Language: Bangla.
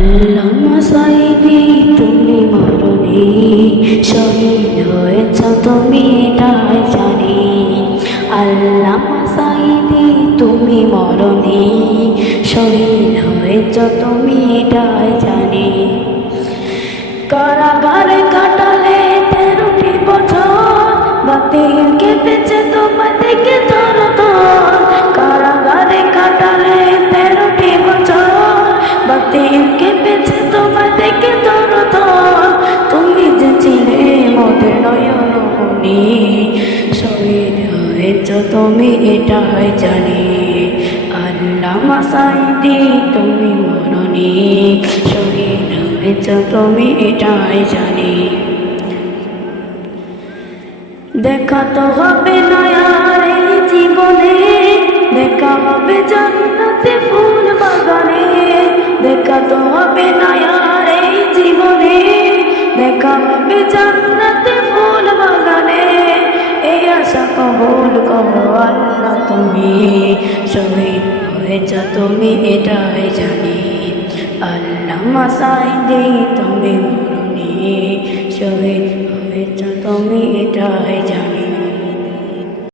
আল্লামা সাইদি তুমি মরণি শহীদ হয়েছ তুমি এটাই জানি সাইদি তুমি মরণি শহীদ হয়েছ তুমি এটাই জানি কারাগারে কাটালে তেরোটি বছর বাতিল তোমার থেকে তোর তুমি যে ছিলে মোদের নয়নমণি, শহীদ হয়েছ তুমি এটাই জানি। আল্লাহ মাসাইদি তুমি মরণি শহীদ হয়েছ তুমি এটাই জানি। দেখা তো হবে নয়ার এই জীবনে, দেখা হবে জান্নাতে ফুল বাগানে, দেখা তো হবে জীবনে হবে জান্নাতে ফুল বাগানে এই আশা কবুল করো আল্লাহ তুমি। শহীদ হয়েছ তুমি, এটাই জানি। আল্লাহ মাসাই দি তুমি মরণি, শহীদ হয়েছ তুমি, এটাই জানি।